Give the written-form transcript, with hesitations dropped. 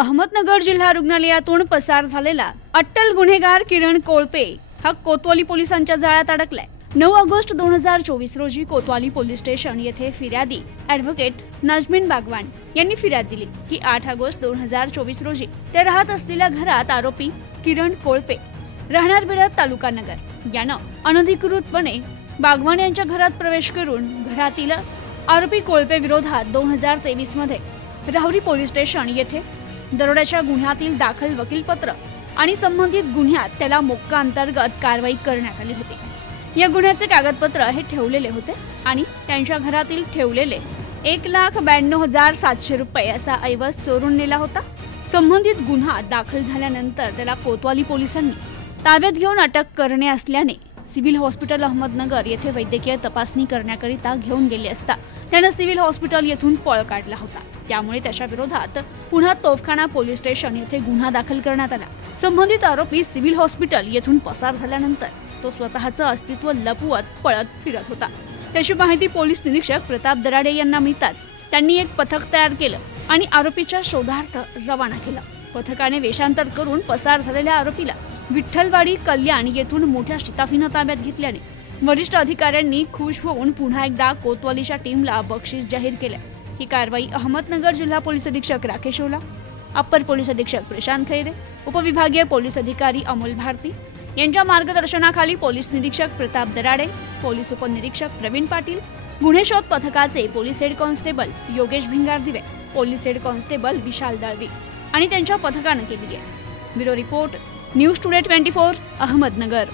अहमदनगर जिल्हा रुग्णालयातून पसार झालेला अट्टल गुन्हेगार किरण कोळपे हा कोतवाली पोलिसांच्या जाळ्यात अडकलाय। 9 ऑगस्ट 2024 रोजी कोतवाली पोलीस स्टेशन येथे फिर्यादी ॲडव्होकेट नाजमीन बागवान यांनी फिर्याद दिली की 8 ऑगस्ट 2024 रोजी ते राहत असलेल्या घरात आरोपी किरण कोळपे राहणार बिडत तालुका नगर यानं अनधिकृतपणे बागवान यांच्या घरात प्रवेश करून घरातील आरोपी कोळपे विरोधात 2023 मध्ये राहुरी पोलीस स्टेशन येथे दरोड्याच्या गुन्ह्यातील दाखल वकीलपत्र आणि संबंधित गुन्ह्यात त्याला मोक्का अंतर्गत कारवाई करण्यात आली होती। या गुन्ह्याचे कागदपत्र हे ठेवलेले होते आणि त्यांच्या घरातील ठेवलेले 1,92,700 रुपये असा ऐवज चोरून नेला होता। संबंधित गुन्हा दाखल झाल्यानंतर त्याला कोतवाली पोलिसांनी ताब्यात घेऊन अटक करणे असल्याने सिव्हिल हॉस्पिटल अहमदनगर येथे वैद्यकीय तपासणी करण्याकरिता घेऊन गेले असता त्याने सिव्हिल हॉस्पिटल येथून पळ काढला होता। त्यामुळे त्याच्या विरोधात पुन्हा तोफखाना पोलीस स्टेशन येथे गुन्हा दाखल करण्यात आला। संबंधित आरोपी सिव्हिल हॉस्पिटल येथून पसार झाल्यानंतर तो स्वतःचे अस्तित्व लपवत पळत फिरत होता। त्याची माहिती पोलीस निरीक्षक प्रताप दराडे यांना मिळताच त्यांनी एक पथक तयार केलं आणि आरोपीच्या शोधार्थ रवाना केलं। पथकाने वेषांतर करून पसार झालेल्या आरोपीला विठ्ठलवाडी कल्याण येथून मोठ्या शिताफीने ताब्यात घेतल्याने वरिष्ठ अधिकाऱ्यांनी खुश होऊन पुन्हा एकदा कोतवालीच्या टीमला बक्षीस जाहीर केले। ही कारवाई अहमदनगर जिल्हा पोलीस अधीक्षक राकेश ओला, अप्पर पोलीस अधीक्षक प्रशांत खैरे, उपविभागीय पोलीस अधिकारी अमोल भारती यांच्या मार्गदर्शनाखाली पोलीस निरीक्षक प्रताप दराडे, पोलीस उपनिरीक्षक प्रवीण पाटील, गुन्हे शोध पथकाचे police head constable Yogesh Bhingardive, police head constable Vishal Dalvi आणि त्यांच्या पथकाने केली आहे। Bureau report news today 24 Ahmednagar.